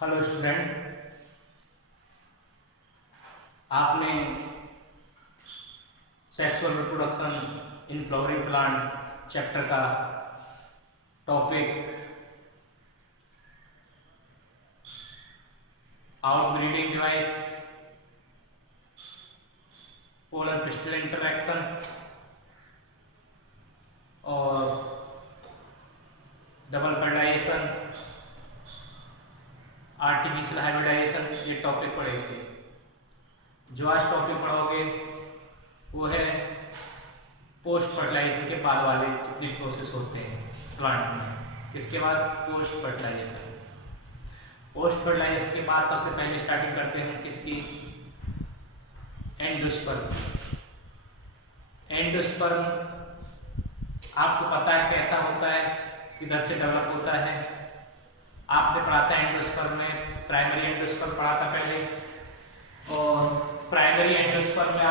Hello student, आपने sexual reproduction in flowering plant chapter का topic outbreeding device, pollen pistil interaction और double fertilization, artificial hybridization ये topic पढ़ेंगे। जो आज टॉपिक पढ़ोगे वो है पोस्ट फर्टिलाइजेशन के बाद वाले जितने प्रोसेस होते हैं प्लांट में। इसके बाद पोस्ट फर्टिलाइजेशन। पोस्ट फर्टिलाइजेशन के बाद सबसे पहले स्टार्टिंग करते हैं किसकी? एंडोस्पर्म। एंडोस्पर्म आपको पता है कैसा होता है, किधर से डेवलप होता है। आपने पढ़ा था एंडोस्पर्म में, प्राइमरी एंडोस्पर्म पढ़ा था पहले, और प्राइमरी एंडोस्पर्म में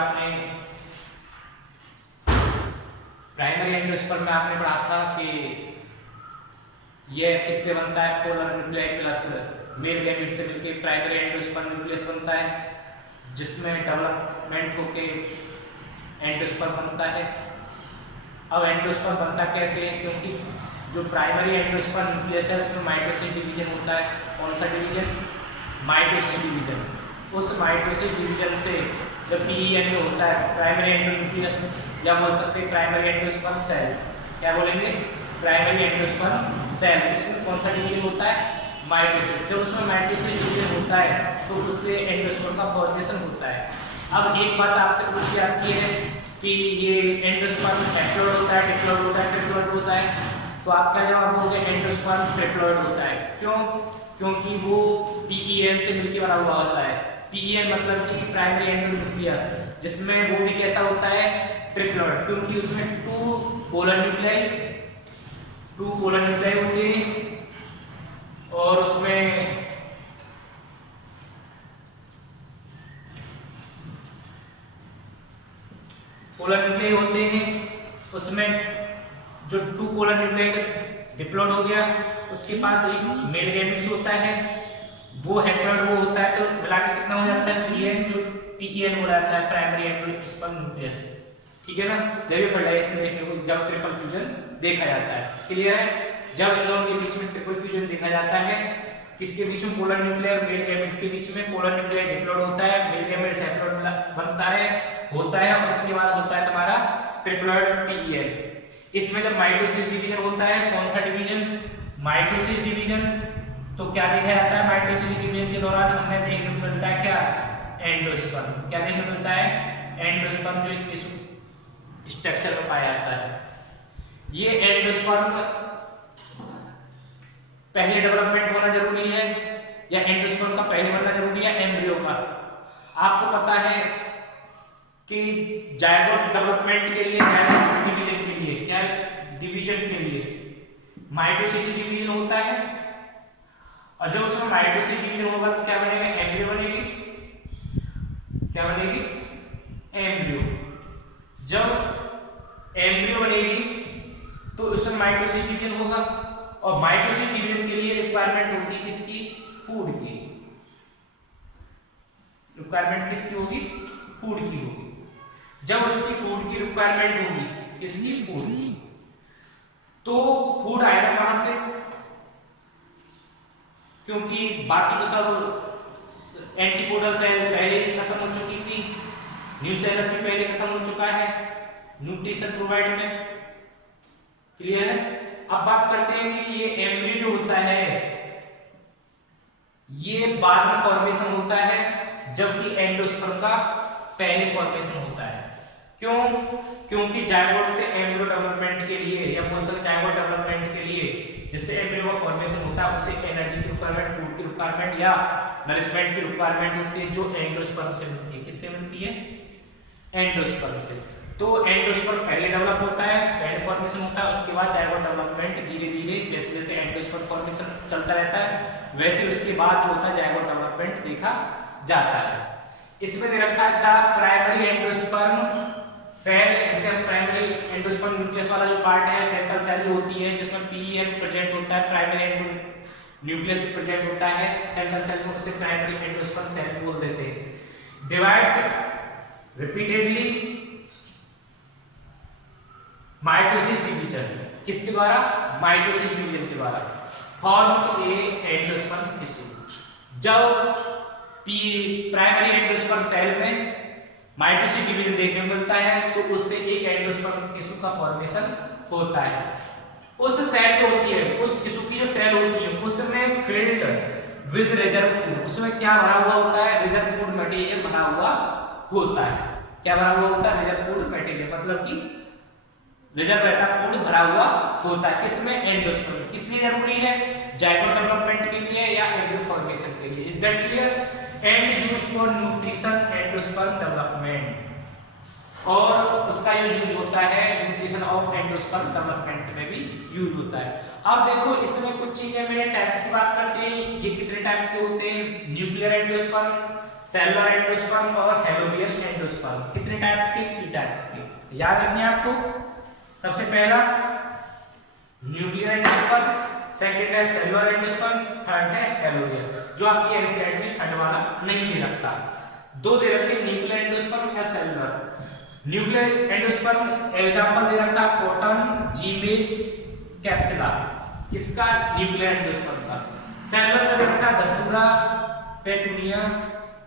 आपने पढ़ा था कि यह किससे बनता है? Polar nuclei plus male gamete से मिलकर प्राइमरी एंडोस्पर्म न्यूक्लियस बनता है, जिसमें डेवलपमेंट होके एंडोस्पर्म बनता है। अब एंडोस्पर्म बनता कैसे है? क्योंकि जो प्राइमरी एंडोस्पर्म न्यूक्लियस है उसमें माइटोसिस डिवीजन होता है। कौन सा डिवीजन? Mitosis division. उस माइटोसिस डिवीजन से जब पीईएन में होता है प्राइमरी एंडोन्यूक्लियस, या बोल सकते हैं प्राइमरी एंडोस्पर्म सेल। क्या बोलेंगे? Primary endosperm cell. उसमें कौन सा डिवीजन होता है? माइटोसिस। जब उसमें माइटोसिस डिवीजन होता है तो उससे एंडोस्पर्म का फॉर्मेशन होता है। अब एक बात आपसे पूछी जाती है कि ये एंडोस्पर्म हैप्लॉइड होता है, डिप्लॉइड होता है, ट्रिप्लॉइड होता है? तो आपका जवाब होगा एंडोस्पर्म ट्रिप्लॉइड होता है। क्यों? क्योंकि वो पीईएन से मिलकर बना हुआ होता है। पीईएन मतलब कि प्राइमरी एंडोन्यूक्लियस, जिसमें वो भी कैसा होता है? ट्रिप्लॉइड, क्योंकि उसमें टू पोलर न्यूक्लियाई होते हैं और उसमें पोलर न्यूक्लियाई होते हैं। उसमें जो टू पोलर न्यूक्लियाई डिप्लॉइड हो गया, उसके पास एक मेल गैमेट्स होता है, वो हैप्लॉइड वो होता है, तो मिला के कितना हो जाता है? पीएन। जो पीएन हो जाता है प्राइमरी एंडोस्पर्म न्यूक्लियस। ठीक है ना? जब ये फर्टिलाइजेशन देखने को, जब ट्रिपल फ्यूजन देखा जाता है, क्लियर है? जब इन दोनों के बीच में ट्रिपल फ्यूजन देखा जाता है, किसके बीच में? पोलर न्यूक्लियर मेल गैमेट्स के बीच में। पोलर न्यूक्लियर डिप्लॉइड होता है, मेल गैमेट्स हैप्लॉइड बनता है और इसके बाद होता है तुम्हारा ट्रिप्लॉइड पीईएन। इसमें जब माइटोसिस डिवीजन होता है, कौन सा डिवीजन? Mitosis division. तो क्या देखा जाता है? माइटोसिस डिवीजन के दौरान हमें देखने को मिलता है क्या? एंडोस्पर्म। क्या देखने को मिलता है? एंडोस्पर्म, जो एक टिश्यू स्ट्रक्चर में पाया जाता है। ये एंडोस्पर्म पहले डेवलपमेंट होना जरूरी है, या एंडोस्पर्म का पहले बनना जरूरी है एम्ब्रियो का? आपको पता है कि जायगोट डेवलपमेंट के लिए, जायगोट डिवीजन के लिए, क्या डिवीजन के लिए माइटोसिस डिवीजन होता है, और जब उसमें माइटोसिस डिवीजन होगा तो क्या बनेगा? एम्ब्रियो बनेगी। क्या बनेगी? एम्ब्रियो। जब एम्ब्रियो बनेगी तो उसमें माइटोसिस डिवीजन होगा, और माइटोसिस डिवीजन के लिए रिक्वायरमेंट होती है किसकी? फूड की। रिक्वायरमेंट किसकी होगी? फूड की होगी। जब उसकी फूड की रिक्वायरमेंट होगी, किसकी? फूड की, तो फूड आएगा कहां से? क्योंकि बाकी तो सब एंटीपोडल सेल पहले ही खत्म हो चुकी थी, न्यू सेल्स भी पहले खत्म हो चुका है न्यूट्रिशन प्रोवाइड में। क्लियर है? अब बात करते हैं कि ये एम्ब्रियो जो होता है ये बाद में फॉर्मेशन होता है, जबकि एंडोस्पर्म का पहले फॉर्मेशन होता है। क्यों? क्योंकि जायगोट से एम्ब्रियो डेवलपमेंट के लिए, या बोल सकते जायगोट डेवलपमेंट के लिए जिससे एम्ब्रियो का फॉर्मेशन होता है, उसे एनर्जी की रिक्वायरमेंट, फूड की रिक्वायरमेंट या नरिशमेंट की रिक्वायरमेंट होती है, जो एंडोस्पर्म से मिलती है। किससे मिलती है? एंडोस्पर्म से। तो एंडोस्पर्म पहले डेवलप होता है, पहले फॉर्मेशन होता है, उसके बाद जायगोट डेवलपमेंट धीरे धीरे जैसे जैसे एंडोस्पर्म फॉर्मेशन चलता रहता है, वैसे उसके बाद जो होता है जायगोट डेवलपमेंट देखा जाता है। इसमें दे रखा था प्राइमरी एंडोस्पर्म सेल, जिसे प्राइमरी एंडोस्पर्म न्यूक्लियस वाला जो पार्ट है, सेंट्रल सेल जो होती है जिसमें पीईएन प्रेजेंट होता है, प्राइमरी न्यूक्लियस जो प्रेजेंट होता है सेंट्रल सेल में उसे प्राइमरी एंडोस्पर्म सेल बोल देते हैं। डिवाइड्स रिपीटेडली माइटोसिस डिवीजन, किसके द्वारा? माइटोसिस डिवीजन के द्वारा। Forms a endosperm tissue. जब प्राइमरी एंडोस्पर्म सेल में माइटोसिस डिवीजन देखने को मिलता है तो उससे एक एंडोस्पर्म टिश्यू का फॉर्मेशन होता है। उस सेल जो होती है, उस टिश्यू की जो सेल होती है उसमें फिल्ड विद रिजर्व फूड, उसमें क्या भरा हुआ होता है? रिजर्व फूड मटेरियल भरा हुआ होता है। क्या भरा हुआ होता है? रिजर्व फूड मटेरियल, मतलब कि रिजर्व रहता फूड भरा हुआ होता है। किसमें? एंडोस्पर्म। किस लिए जरूरी है? जाइगोट डेवलपमेंट के लिए या एम्ब्रियो फॉर्मेशन के लिए। Is that clear? And used for nutrition endosperm development, और उसका जो यूज होता है न्यूट्रिशन ऑफ एंडोस्पर्म डेवलपमेंट में भी यूज होता है। अब देखो इसमें कुछ चीजें मेरे टाइप्स की बात करते हैं। ये कितने टाइप्स के होते हैं? न्यूक्लियर एंडोस्पर्म, सेलुलर एंडोस्पर्म और हेलोबियल एंडोस्पर्म। कितने टाइप्स के? 3 टाइप्स के। याद रखना है आपको। सबसे पहला न्यूक्लियर एंडोस्पर्म, सेकंड है सेलुलर एंडोस्पर्म, थर्ड है हेलोबियल। जो आपकी एनसीईआरटी में थर्ड वाला नहीं दे रखा, 2 दे रखे, न्यूक्लियर एंडोस्पर्म और सेलुलर। न्यूक्लियर एंडोस्पर्म एग्जांपल दे रखा कॉटन, जीमेज, कैप्सुला, किसका? न्यूक्लियर एंडोस्पर्म का। सेलुलर का दे रखा धतूरा, पेटूनिया,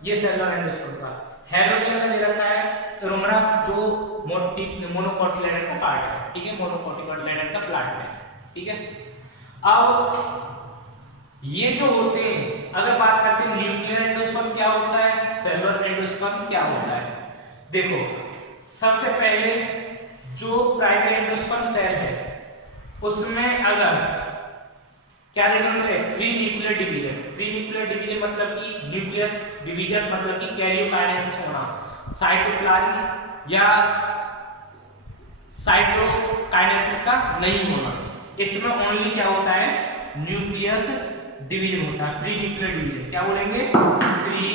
ये सेलुलर एंडोस्पर्म का। हेलोबियल का दे रखा है रोमरस, जो मोनोकोटिलेडन का पार्ट है, ठीक है, मोनोकोटिलेडन का प्लांट है, ठीक है। अब ये जो होते हैं, अगर बात करते हैं न्यूक्लियर एंडोस्पर्म क्या होता है, सेलुलर एंडोस्पर्म क्या होता है। देखो सबसे पहले जो प्राइमरी एंडोस्पर्म सेल है उसमें अगर क्या देखने को मिले? Free nuclear division. Free nuclear division मतलब कि न्यूक्लियस डिवीजन मतलब कि कैरियोकाइनेसिस होना, साइटोप्लाज्म या साइटोकाइनेसिस का नहीं होना। इसमें ओनली क्या होता है? न्यूक्लियस डिवीजन होता है, फ्री न्यूक्लियर डिवीजन। क्या बोलेंगे? Free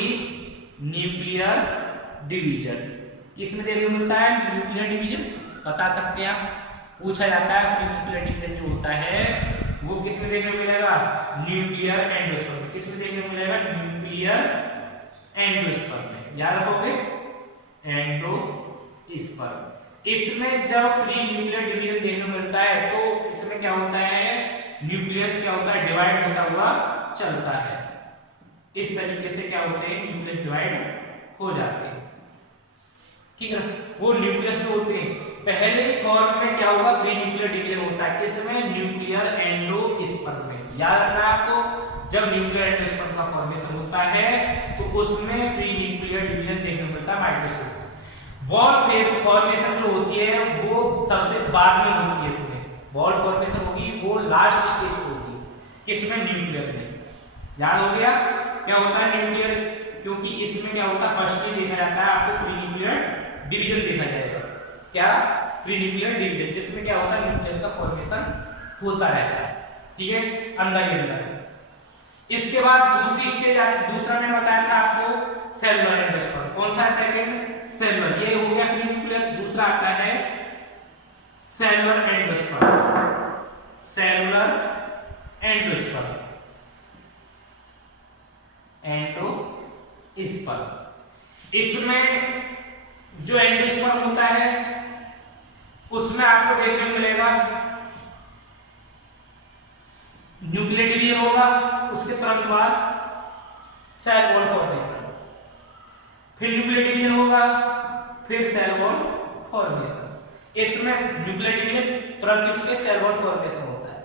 nuclear division. किसमें देखने को मिलता है न्यूक्लियर डिवीजन? बता सकते हैं आप, पूछा जाता है। फ्री न्यूक्लियर डिवीजन जो होता है वो किसमें देखने को मिलेगा? Nuclear endosperm. किसमें देखने को मिलेगा? न्यूक्लियर एंडोस्पर्म में। याद रखोगे? एंडोस्पर्म। इसमें जब फ्री न्यूक्लियर डिवीजन देखने को मिलता है तो इसमें क्या होता है? न्यूक्लियस क्या होता है? डिवाइड होता हुआ चलता है। इस तरीके से क्या होते हैं? न्यूक्लियस डिवाइड हो जाते हैं, ठीक है। वो न्यूक्लियस जो होते हैं पहले फॉर्म में क्या होगा? फ्री न्यूक्लियर डिवीजन होता है। किसमें? न्यूक्लियर एंडोस्पर्म में। याद रखना है आपको, जब न्यूक्लियर एंडोस्पर्म का फॉर्मेशन होता है तो उसमें फ्री न्यूक्लियर डिवीजन देखने को मिलता है माइटोसिस। वॉल फॉर्मेशन जो होती है वो सबसे बाद में होती है। इसमें वॉल फॉर्मेशन होगी वो लास्ट स्टेज पे होगी। किसमें? न्यूक्लियर में। याद हो गया क्या होता है न्यूक्लियर? क्योंकि इसमें क्या होता है? फर्स्टली देखा जाता है आपको फ्री न्यूक्लियर डिवीजन देखा जाएगा। क्या? फ्री न्यूक्लियर डिवीजन, जिसमें क्या होता है? न्यूक्लियस का फॉर्मेशन होता रहता है, ठीक है, अंदर ही अंदर। इसके बाद दूसरी स्टेज, दूसरा मैंने बताया था आपको सेलुलर एंडोस्पर्म। कौन सा है? Second cellular. ये हो गया फ्री न्यूक्लियर। दूसरा आता है cellular endosperm. Cellular endosperm, endosperm. इसमें जो एंडोस्पर्म होता है उसमें आपको देखने को मिलेगा न्यूक्लियर डिवीजन होगा, उसके तुरंत बाद सेल वॉल फॉर्मेशन, फिर न्यूक्लियर डिवीजन होगा, फिर सेल वॉल फॉर्मेशन। इसमें न्यूक्लियर डिवीजन तुरंत उसके सेल वॉल फॉर्मेशन होता है,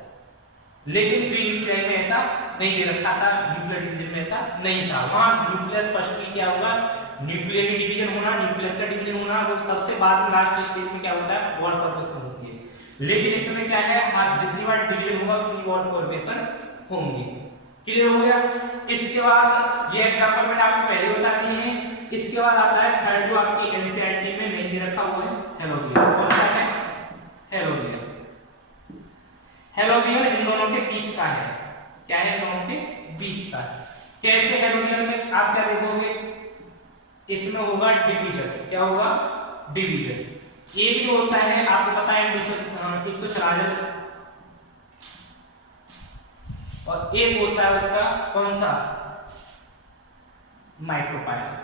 लेकिन फ्री न्यूक्लियर में ऐसा नहीं दे रखा था। न्यूक्लियर डिवीजन में ऐसा नहीं था। वहां न्यूक्लियस फर्स्टली क्या होगा? न्यूक्लियर की डिवीजन होना, न्यूक्लियस का डिवीजन होना, वो सबसे बाद में लास्ट स्टेज में क्या होता है? वॉल फॉर्मेशन होती है। लेकिन इसमें क्या है? जितनी बार डिवीजन होगा उतनी वॉल फॉर्मेशन होंगी। क्लियर हो गया? इसके बाद ये एग्जांपल मैंने आपको पहले बता दिए हैं। इसके बाद आता है थर्ड, जो आपकी एनसीईआरटी में नहीं दे रखा हुआ है, हेलोबियल। कौन सा है? हेलोबियल। हेलोबियल इन दोनों के बीच का है। क्या है? इन दोनों के बीच का। कैसे? हेलोबियल में आप क्या देखोगे? इसमें होगा डिवीजन। क्या होगा? डिवीजन। एक जो होता है आपको पता है, एक तो चलाजल और एक होता है उसका कौन सा, माइक्रोपाइल।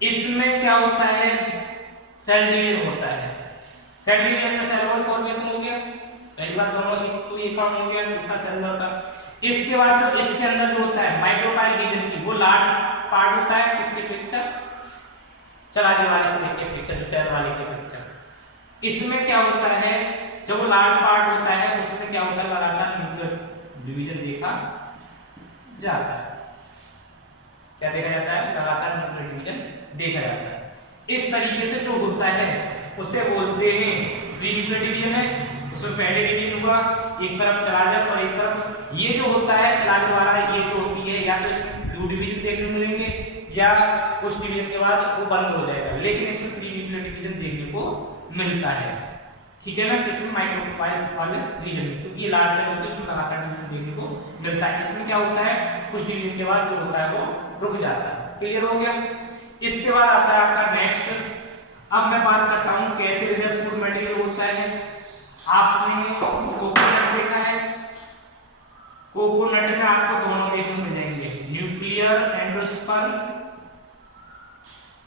इसमें क्या होता है, सेल डिवीजन होता है। सेल डिवीजन में सेल वॉल फॉर्मेशन हो गया, पहली बात दोनों एक टू एक काम हो गया इसका सेलुलर का। इसके बाद जो इसके अंदर जो होता है माइक्रोपाइल रीजन की, वो लार्ज पार्ट होता है किसके पिक्चर, चलाने वाले से लेके पिक्चर, जो सेल वाले के पिक्चर। इसमें क्या होता है, जब वो लार्ज पार्ट होता है उसमें क्या होता है, लगातार न्यूक्लियर डिवीजन देखा जाता है। क्या देखा जाता है, लगातार न्यूक्लियर डिवीजन देखा जाता है। इस तरीके से जो होता है उसे बोलते हैं फ्री न्यूक्लियर डिवीजन है। उसमें पहले डिवीजन हुआ, एक तरफ चला जाए और एक तरफ ये जो होता है चलाने वाला, ये जो होती है या तो इसमें फ्यू डिवीजन देखने को मिलेंगे या कुछ डिवीजन के बाद वो बंद हो जाएगा, लेकिन इसमें फ्री न्यूक्लियर डिवीजन देखने को मिलता है। ठीक है ना, किसमें, माइक्रोपाइल वाले रीजन में, क्योंकि ये लार्ज सेल होते हैं उसमें लगातार डिवीजन देखने को मिलता है। इसमें क्या होता है, कुछ डिवीजन के बाद जो होता है वो रुक जाता है। क्लियर हो गया। इसके बाद आता है आपका नेक्स्ट। अब मैं बात करता हूं कैसे रिजर्व फूड मटेरियल होता है। आपने कोकोनट देखा है, कोकोनट में आपको दोनों देखने को मिल जाएंगे, न्यूक्लियर एंडोस्पर्म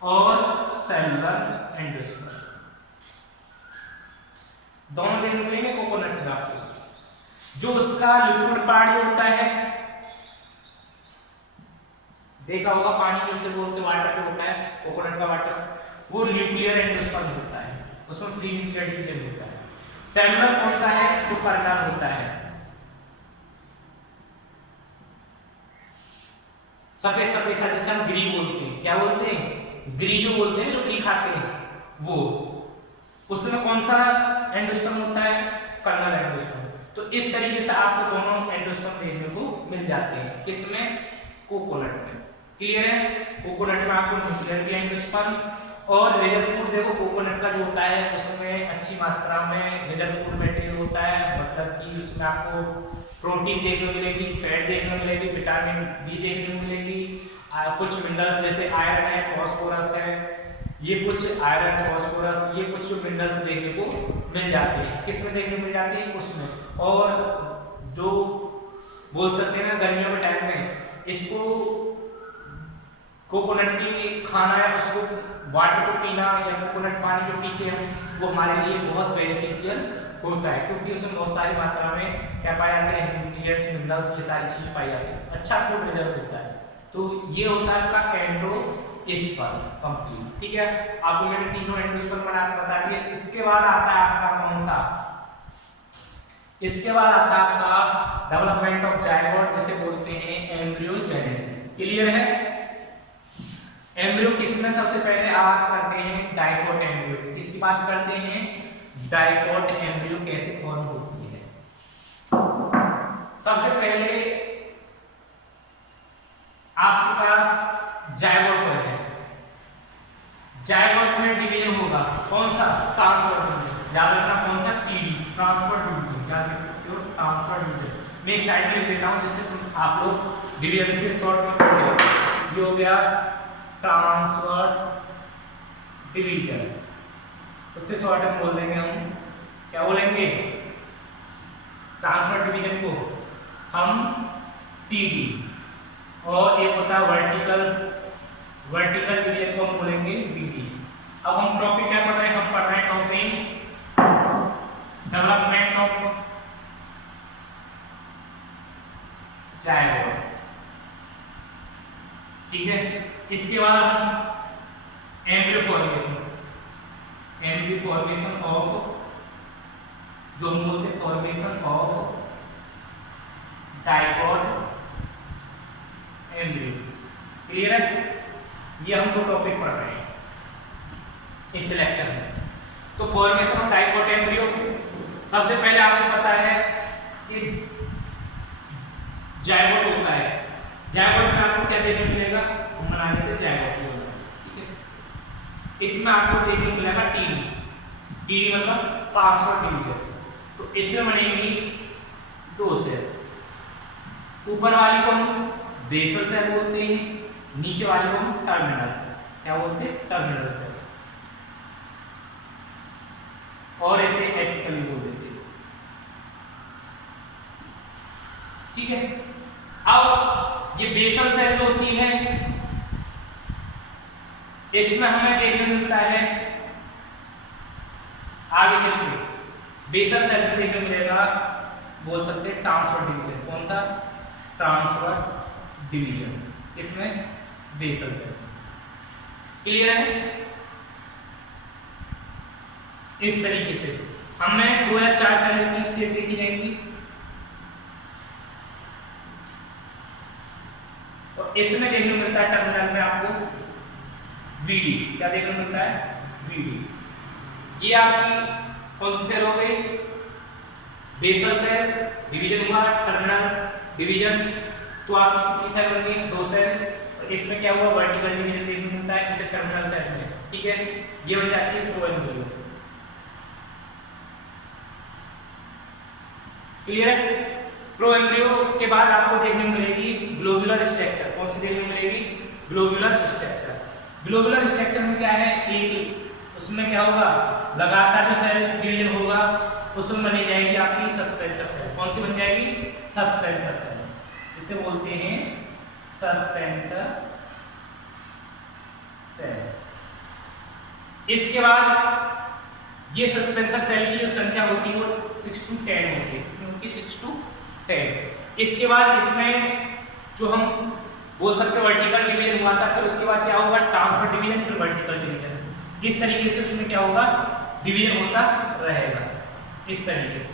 और सेलुलर एंडोस्पर्म, दोनों देखने को मिलेंगे कोकोनट में आपको। जो उसका लिक्विड पार्ट जो होता है, देखा होगा पानी जो से बोलते वाटर जो होता है, कोकोनट का वाटर, वो न्यूक्लियर एंडोस्पर्म होता है, उसमें फ्री न्यूक्लियर डिवीजन होता है। सेलुलर कौन सा है, जो कर्नल होता है, सफेद सफेद सा, जिसे हम ग्री बोलते हैं। क्या बोलते हैं, ग्री जो बोलते हैं, जो ग्री खाते हैं वो, उसमें कौन सा एंडोस्पर्म होता है, कर्नल एंडोस्पर्म। तो इस तरीके से आपको दोनों एंडोस्पर्म देखने को मिल जाते हैं, किसमें, कोकोनट में। क्लियर है, कोकोनट में आपको न्यूक्लियर एंडोस्पर्म और रिजर्व फूड देखो कोकोनट का जो होता है उसमें अच्छी मात्रा में रिजर्व फूड मटेरियल होता है, मतलब कि उसमें आपको प्रोटीन देखने को मिलेगी, फैट देखने को मिलेगी, विटामिन बी देखने को मिलेगी, कुछ मिनरल्स जैसे आयरन है, फास्फोरस है, ये कुछ आयरन फास्फोरस, ये कुछ जो मिनरल्स देखने को मिल जाते हैं। किसमें देखने को मिल जाते हैं, उसमें। और जो बोल सकते हैं ना गर्मियों के टाइम में इसको कोकोनट की खाना है, उसको वाटर को पीना या कोकोनट पानी जो पीते हैं वो हमारे लिए बहुत बेनिफिशियल होता है, क्योंकि उसमें बहुत सारी मात्रा में क्या पाए जाते हैं, न्यूट्रिएंट्स, मिनरल्स, ये सारी चीजें पाई जाती हैं। अच्छा फूड रिजर्व होता है। तो ये होता है आपका एंडोस्पर्म कंप्लीट। ठीक है, आपको मैंने तीनों एंडोस्पर्म बता दिए। इसके बाद आता है आपका कौन सा, इसके बाद आता है आपका डेवलपमेंट ऑफ जायगोट, जिसे बोलते हैं एम्ब्रियोजेनेसिस। क्लियर है, एम्ब्रियो किसमें सबसे पहले बात करते हैं, डाइकोट एम्ब्रियो। किसकी बात करते हैं, डाइकोट एम्ब्रियो कैसे फॉर्म होती है। सबसे पहले आपके पास जायगोट है, जायगोट में डिवीजन होगा कौन सा, ट्रांसफर डिवीजन। याद रखना कौन सा, टी, ट्रांसफर डिवीजन, याद रख सकते हो, ट्रांसफर डिवीजन। मैं एक साइड में लिख देता हूं जिससे आप लोग डिवीजन से शॉर्ट में पढ़ लो। ये हो गया ट्रांसवर्स डिवीजन, उससे शॉर्ट में बोल देंगे हम, क्या बोलेंगे, ट्रांसफर डिवीजन को हम टीडी, और एक होता है वर्टिकल डिवीजन को हम बोलेंगे बीडी। अब हम टॉपिक क्या पढ़ रहे हैं, हम पढ़ रहे हैं टॉपिक डेवलपमेंट ऑफ जायगोट। ठीक है, इसके बाद हम एम्ब्रियो फॉर्मेशन ऑफ, जो हम बोलते हैं formation of dicot embryo. Clear है, ये हम दो टॉपिक पढ़ रहे हैं इस लेक्चर में। तो फॉर्मेशन ऑफ डाइकोट एम्ब्रियो, सबसे पहले आपको पता है कि जायगोट होता है। जायगोट में आपको क्या देखने को मिलेगा, हम बना लेते जायगोट। ठीक है, इसमें आपको देखने को मिलेगा टीडी, टीडी मतलब ट्रांसफर डिवीजन। तो इसमें बनेगी दो सेल, ऊपर वाली को हम बेसल सेल बोलते हैं, नीचे वाले को हम टर्मिनल, क्या बोलते हैं, टर्मिनल सेल, और ऐसे एपिकली बोलते हैं। ठीक है। अब ये बेसल सेल जो होती है इसमें हमें देखने मिलता है, आगे चलते बेसल सेल में देखने मिलेगा, बोल सकते हैं ट्रांसवर्स डिवीजन। कौन सा? ट्रांसवर्स डिवीजन, इसमें बेसल सेल। क्लियर है? इस तरीके से हमें 2 या 4 सेल की स्टेप देखी जाएंगी, और इसमें देखने मिलता है टर्मिनल में आपको वीडी। क्या देखने मिलता है? वीडी। ये आपकी कौन सी सेल हो गई? बेसल सेल, डिवीजन हुआ टर्मिनल डिवीजन, तो आपकी कितनी सेल बन गई? 2 सेल। इसमें क्या हुआ? वर्टिकल डिवीजन देखने मिलता है इसे टर्मिनल सेल में, ठीक है। ये बन जाती है प्रोएम्ब्रियो। क्लियर है? प्रोएम्ब्रियो के बाद आपको देखने मिलेगी ग्लोबुलर स्ट्रक्चर। कौन सी देखने मिलेगी? Globular structure. ग्लोबुलर स्ट्रक्चर में क्या है? एक उसमें क्या होगा? लगातार जो सेल डिवीजन होगा उसमें बनी जाएगी आपकी सस्पेंसर सेल। कौन सी बन जाएगी? Suspensor cell. इसे बोलते हैं सस्पेंसर सेल। इसके बाद ये सस्पेंसर सेल की जो संख्या होती है वो 6 to 10 होती है, क्योंकि 6 to 10। इसके बाद इसमें जो हम बोल सकते हैं वर्टिकल डिवीजन हुआ था, फिर उसके बाद क्या होगा? ट्रांसफर डिवीजन, फिर वर्टिकल डिवीजन। इस तरीके से उसमें क्या होगा? डिवीजन होता रहेगा इस तरीके से,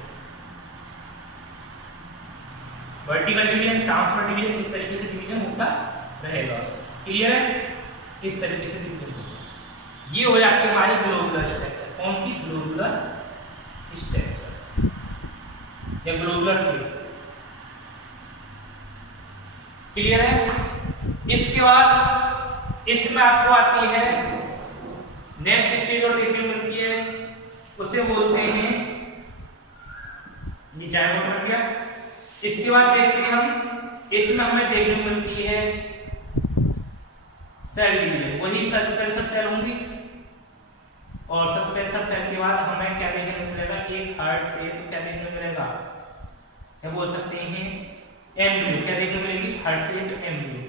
वर्टिकल डिवीजन, ट्रांसफर डिवीजन, इस तरीके से डिवीजन होता रहेगा। क्लियर है? इस तरीके से डिवीजन होगा। ये हो जाती है हमारी ग्लोबुलर स्ट्रक्चर। कौन सी? ग्लोबुलर स्ट्रक्चर या ग्लोबुलर सेल। क्लियर है? इसके बाद इसमें आपको आती है नेक्स्ट स्टेज और देखने मिलती है, उसे बोलते हैं जाइगोट बन गया। इसके बाद देखते हैं हम, इसमें हमें देखने मिलती है सेल डिवीजन, वही सस्पेंसर सेल होंगी, और सस्पेंसर सेल के बाद हमें क्या देखने को मिलेगा? एक हार्ट सेल। क्या देखने को मिलेगा? क्या बोल सकते हैं? एम्ब्रियो। क्या देखने को मिलेगी? Heart cell embryo.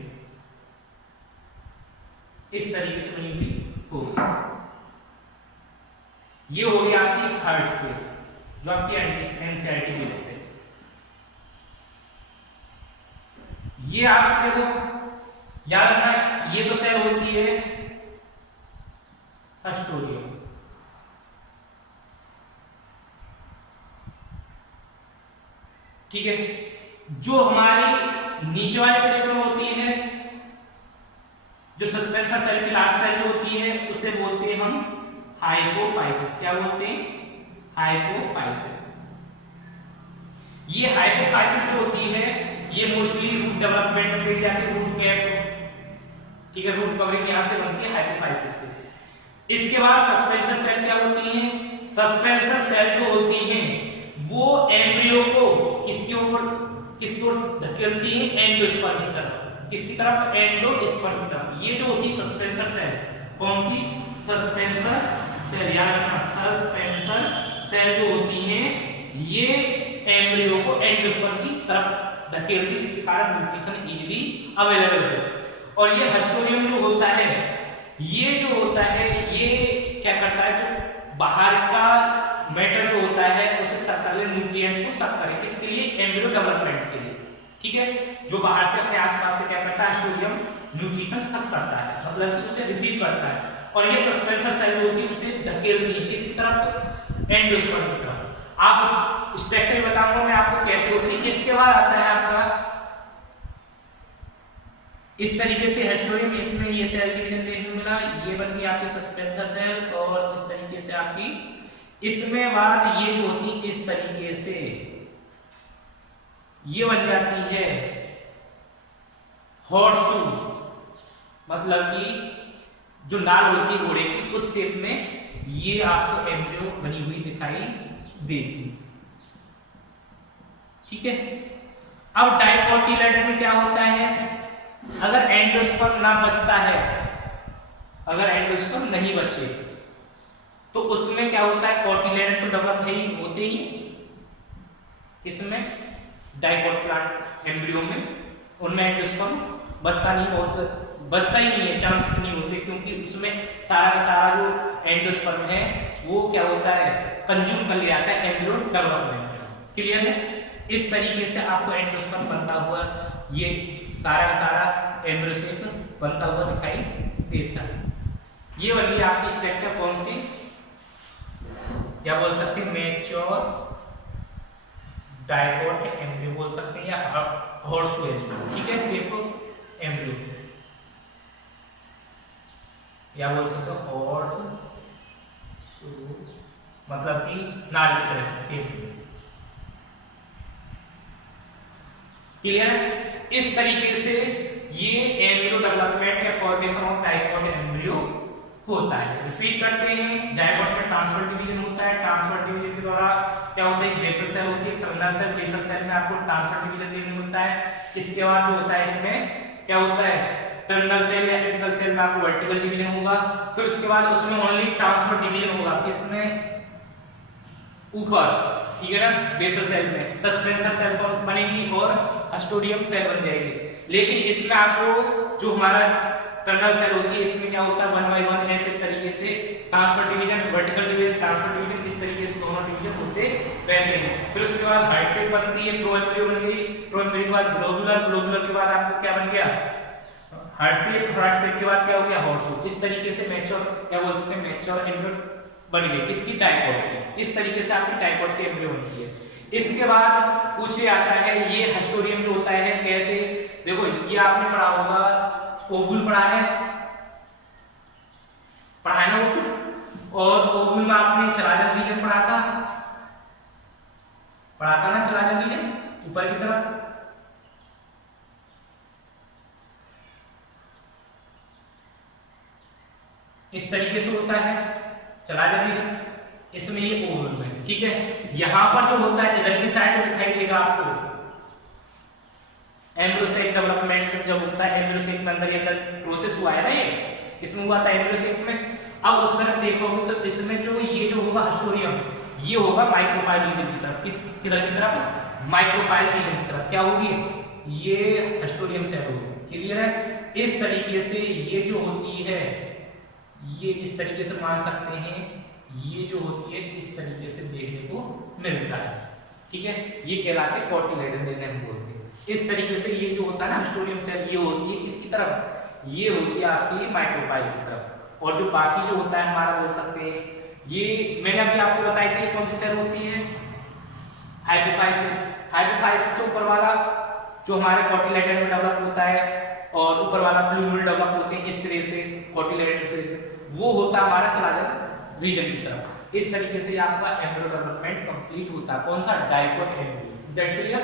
इस तरीके से बनी हुई होगी। ये हो गई आपकी हार्ट सेल जो आपकी एनसीईआरटी बेस्ड है। ये आपकी देखो याद रखना, ये तो सेल होती है हस्टोरियम, ठीक है। जो हमारी नीचे वाले सेल में होती है, जो सस्पेंसर सेल की लास्ट सेल होती है, उसे बोलते हैं हम हाइपोफाइसिस। क्या बोलते हैं? हाइपोफाइसिस। ये हाइपोफाइसिस जो होती है ये मोस्टली रूट डेवलपमेंट में देखी जाती है, रूट कैप, ठीक है, रूट कवरिंग यहां से बनती है हाइपोफाइसिस से। इसके बाद सस्पेंसर सेल क्या होती है? सस्पेंसर सेल जो होती है वो एम्ब्रियो को किसके ओर धकेलती है? एंडोस्पर्म की तरफ। किसकी तरफ? एंडोस्पर्म की तरफ। ये जो होती है सस्पेंसर सेल, कौन सी? Suspensor cell. याद रखना, सस्पेंसर सेल जो होती है ये एम्ब्रियो को एंडोस्पर्म की तरफ धकेलती है, जिसके कारण न्यूट्रिशन इजीली अवेलेबल हो। और ये हस्टोरियम जो होता है, ये जो होता है ये क्या करता है? जो बाहर का मैटर जो होता है उसे सक कर ले, न्यूट्रिएंट्स को सक करे, किसके लिए? एम्ब्रियो डेवलपमेंट के लिए, ठीक है। जो बाहर से अपने आसपास से क्या करता है? हस्टोरियम न्यूट्रिशन सक करता है, मतलब कि उसे रिसीव करता है। और ये सस्पेंसर सेल होती है उसे धकेलती है, किसकी तरफ? एंडोस्पर्म की तरफ। आप स्ट्रक्चर बताऊंगा मैं आपको कैसे होती है। इसके बाद आता है आपका इस तरीके से हस्टोरियम, इसमें ये सेल डिवीजन देखने को मिला, ये बन गई आपकी सस्पेंसर सेल, और इस तरीके से आपकी इसमें बाद ये जो होती है इस तरीके से ये बन जाती है हॉर्सू, मतलब कि जो नाल होती है घोड़े की, उस शेप में ये आपको एम्ब्रियो बनी हुई दिखाई देगी, ठीक है। अब डाइकोटिलेडन में क्या होता है? अगर एंडोस्पर्म ना बचता है, अगर एंडोस्पर्म नहीं बचे तो उसमें क्या होता है? कोटिलेडन तो डेवलप है ही, होते ही इसमें डाइकोट प्लांट एम्ब्रियो में, उनमें एंडोस्पर्म बसता ही नहीं है, चांसेस नहीं होते, क्योंकि उसमें सारा का सारा जो एंडोस्पर्म है वो क्या होता है, कंज्यूम कर लिया जाता है एम्ब्रियो डेवलपमेंट। क्लियर है? इस तरीके से आपको एंडोस्पर्म बनता हुआ, ये सारा का सारा एम्ब्रियो से बनता हुआ दिखाई देता है। ये वाली आपकी स्ट्रक्चर कौन सी, या बोल सकते हैं मैच्योर डाइकोट एम्ब्रियो बोल सकते हैं, या हॉर्सशू एम्ब्रियो, ठीक है, शेप एम्ब्रियो, या बोल सकते हो हॉर्सशू, मतलब कि नाल की तरह शेप। क्लियर है? इस तरीके से ये एम्ब्रियो डेवलपमेंट या फॉर्मेशन ऑफ डाइकोट एम्ब्रियो होता है। रिपीट करते हैं, जाइगोट में ट्रांसफर डिवीजन होता है, ट्रांसफर डिवीजन के द्वारा क्या होता है, बेसल सेल होती है, टर्मिनल सेल, बेसल सेल में आपको ट्रांसफर डिवीजन देखने को मिलता है। इसके बाद जो होता है इसमें क्या होता है, टर्मिनल सेल या एपिकल सेल में आपको वर्टिकल डिवीजन होगा, फिर उसके बाद उसमें ओनली ट्रांसफर डिवीजन होगा, किसमें, ऊपर, ठीक है ना, बेसल सेल में सस्पेंसर सेल बनेगी और अस्टोडियम सेल बन जाएगी। लेकिन इसमें आपको जो हमारा टर्मिनल सेल होती है, इसमें क्या होता है, 1 बाय 1 ऐसे तरीके से transfer division, vertical division, transfer division, इस तरीके से दोनों डिवीजन होते रहते हैं। फिर उसके बाद हार्ट शेप बनती है, प्रो एम्ब्रियो बन गई, प्रो एम्ब्रियो के बाद ग्लोबुलर, ग्लोबुलर के बाद आपको क्या बन गया, हार्ट शेप, हार्ट शेप के बाद क्या हो गया, हॉर्सशू। इस तरीके से मैच्योर, क्या बोल सकते हैं, मैच्योर एम्ब्रियो बन गई, किसकी, डाइकोट की। इस तरीके से आपकी डाइकोट की एम्ब्रियो बनती है। इसके बाद पूछे आता है ये हस्टोरियम जो होता है कैसे, देखो ये आपने पढ़ा होगा, ओवुल पढ़ा है ना ओवुल, और ओवुल में आपने चलाजन रीजन पढ़ा था ना, चलाजन रीजन ऊपर की तरफ, इस तरीके से होता है चलाजन रीजन, इसमें ये ओवुल में, ठीक है। यहां पर जो होता है इधर की साइड दिखाई देगा आपको एम्ब्रियोसेक डेवलपमेंट जब होता है, एम्ब्रियोसेक में अंदर प्रोसेस हुआ है ना, ये किसमें हुआ था, एम्ब्रियोसेक में। अब उस तरफ देखोगे तो इसमें जो ये जो होगा हस्टोरियम, ये होगा माइक्रोपाइल रीजन की तरफ, किधर की तरफ, माइक्रोपाइल रीजन की तरफ क्या होगी, ये हस्टोरियम सेल होगी। क्लियर है? इस तरीके से ये जो होती है, ये इस तरीके से मान सकते हैं, ये जो होती है इस तरीके से देखने को मिलता है, ठीक है। ये कहलाते हैं कोटिलेडन जिन्हें हम बोलते हैं। इस तरीके से ये जो होता है ना हस्टोरियम सेल, ये होती है किसकी तरफ, ये होती है आपकी माइक्रोपाइल की तरफ। और जो बाकी जो होता है हमारा बोल सकते हैं, ये मैंने अभी आपको बताई थी कौन सी सेल होती है, हाइपोफाइसिस। हाइपोफाइसिस से ऊपर वाला जो हमारे कोटिलेडन में डेवलप होता है, और ऊपर वाला प्लूमल डेवलप होते हैं इस तरह से, कोटिलेडन इस तरह से, वो होता है हमारा चलाजन रीजन की तरफ। इस तरीके से आपका एम्ब्रियो डेवलपमेंट कंप्लीट होता है, कौन सा, डाइकोट एम्ब्रियो। That clear?